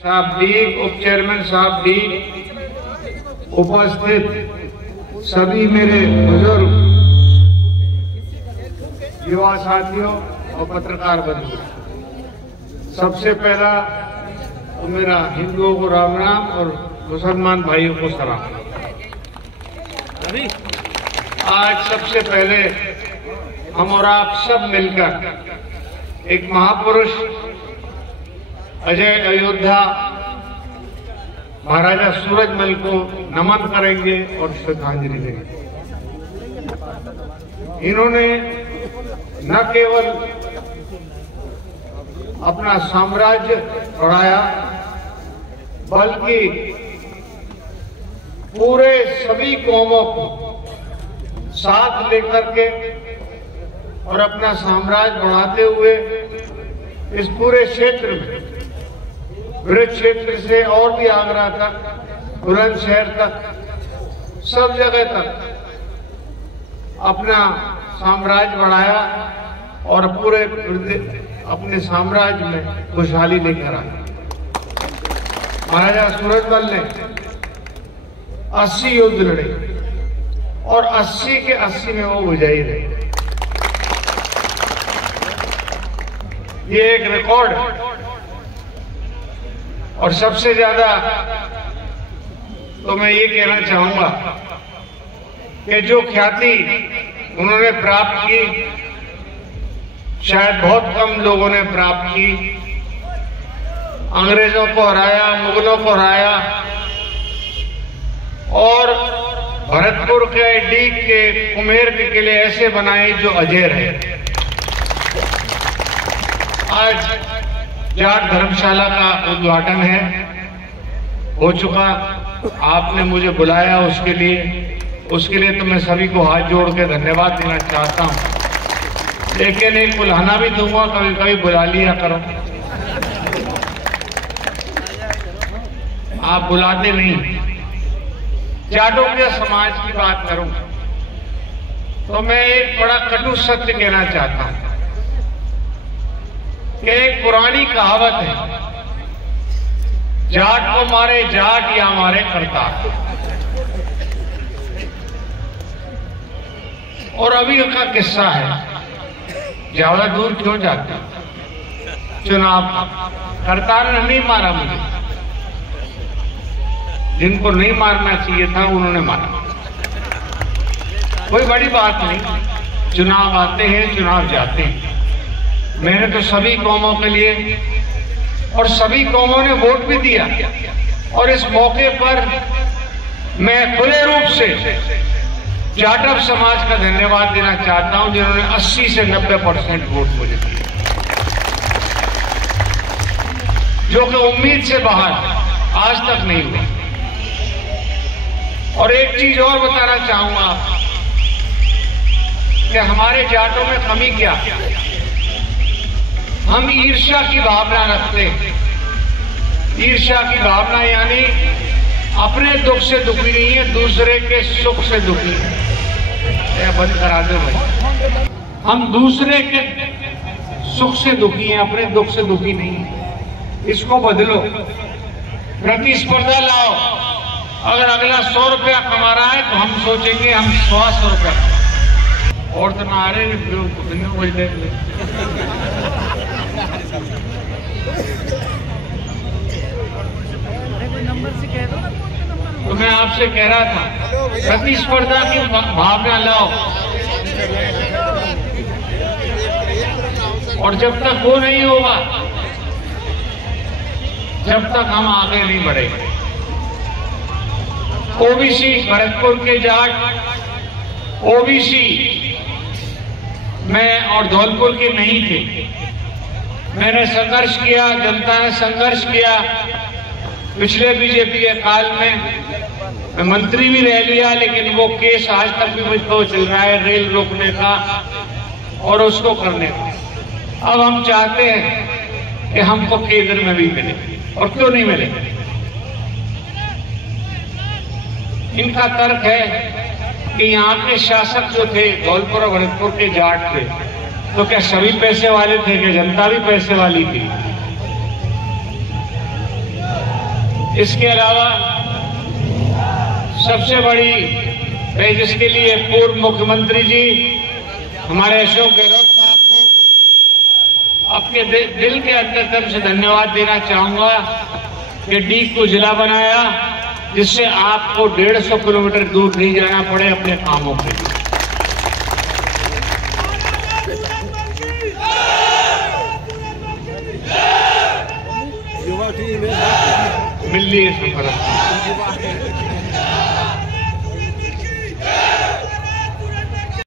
साहब भी, उप चेयरमैन साहब भी, उपस्थित सभी मेरे बुजुर्ग युवा साथियों और पत्रकार बंधु, सबसे पहला तो मेरा हिंदुओं को राम राम और मुसलमान भाइयों को सलाम। आज सबसे पहले हम और आप सब मिलकर एक महापुरुष अजय अयोध्या महाराजा सूरजमल को नमन करेंगे और श्रद्धांजलि देंगे। इन्होंने न केवल अपना साम्राज्य बढ़ाया बल्कि पूरे सभी कौमों को साथ लेकर के और अपना साम्राज्य बढ़ाते हुए इस पूरे क्षेत्र में, ब्रज क्षेत्र से और भी आगरा तक, बुलंदशहर तक, सब जगह तक अपना साम्राज्य बढ़ाया और पूरे अपने साम्राज्य में खुशहाली लेकर आया। महाराजा सूरजमल ने 80 युद्ध लड़े और 80 के 80 में वो विजयी रहे। ये एक रिकॉर्ड है। और सबसे ज्यादा तो मैं ये कहना चाहूंगा कि जो ख्याति उन्होंने प्राप्त की शायद बहुत कम लोगों ने प्राप्त की। अंग्रेजों को हराया, मुगलों को हराया और भरतपुर के डीग के कुम्हेर के किले ऐसे बनाए जो अजय रहे। आज जाट धर्मशाला का उद्घाटन है, हो चुका। आपने मुझे बुलाया उसके लिए तो मैं सभी को हाथ जोड़ के धन्यवाद देना चाहता हूं। लेकिन एक बुलाना भी दूंगा, कभी कभी बुला लिया करो। आप बुलाते नहीं। जाटों के समाज की बात करूं तो मैं एक बड़ा कटु सत्य कहना चाहता हूं कि एक पुरानी कहावत है, जाट को मारे जाट या मारे करतार। और अभी का किस्सा है, ज्यादा दूर क्यों जाते, चुनाव करतार ने नहीं मारा मुझे, जिनको नहीं मारना चाहिए था उन्होंने मारा। कोई बड़ी बात नहीं, चुनाव आते हैं, चुनाव जाते हैं। मैंने तो सभी कौमों के लिए और सभी कौमों ने वोट भी दिया और इस मौके पर मैं खुले रूप से जाटव समाज का धन्यवाद देना चाहता हूं, जिन्होंने 80 से 90% वोट मुझे दिए, जो कि उम्मीद से बाहर आज तक नहीं हुआ। और एक चीज और बताना चाहूंगा कि हमारे जाटों में कमी क्या, हम ईर्ष्या की भावना रखते हैं। ईर्ष्या की भावना यानी अपने दुख से दुखी नहीं है, दूसरे के सुख से दुखी है। बंद करा दो भाई। हम दूसरे के सुख से दुखी हैं, अपने दुख से दुखी नहीं है। इसको बदलो, प्रतिस्पर्धा लाओ। अगर अगला 100 रुपया कमा रहा है तो हम सोचेंगे हम 100 रुपया। और तो ना आ रहे नंबर से कह दो ना। तो मैं आपसे कह रहा था, प्रतिस्पर्धा की भावना लाओ। और जब तक वो नहीं होगा, जब तक हम आगे नहीं बढ़ेंगे। ओबीसी, भरतपुर के जाट ओबीसी मैं और धौलपुर के नहीं थे। मैंने संघर्ष किया, जनता ने संघर्ष किया। पिछले बीजेपी के काल में मैं मंत्री भी रह लिया, लेकिन वो केस आज तक भी मुझको चल रहा है, रेल रोकने का और उसको करने का। अब हम चाहते हैं कि हमको केंद्र में भी मिले, और क्यों नहीं मिले। इनका तर्क है कि यहाँ के शासक जो थे धौलपुर और भरतपुर के जाट थे, तो क्या सभी पैसे वाले थे कि जनता भी पैसे वाली थी? इसके अलावा सबसे बड़ी है जिसके लिए पूर्व मुख्यमंत्री जी हमारे अशोक गहलोत साहब को अपने दिल के अंतर्गत से धन्यवाद देना चाहूंगा कि डी को जिला बनाया, जिससे आपको 150 किलोमीटर दूर नहीं जाना पड़े अपने कामों के लिए। मिल लिए सफर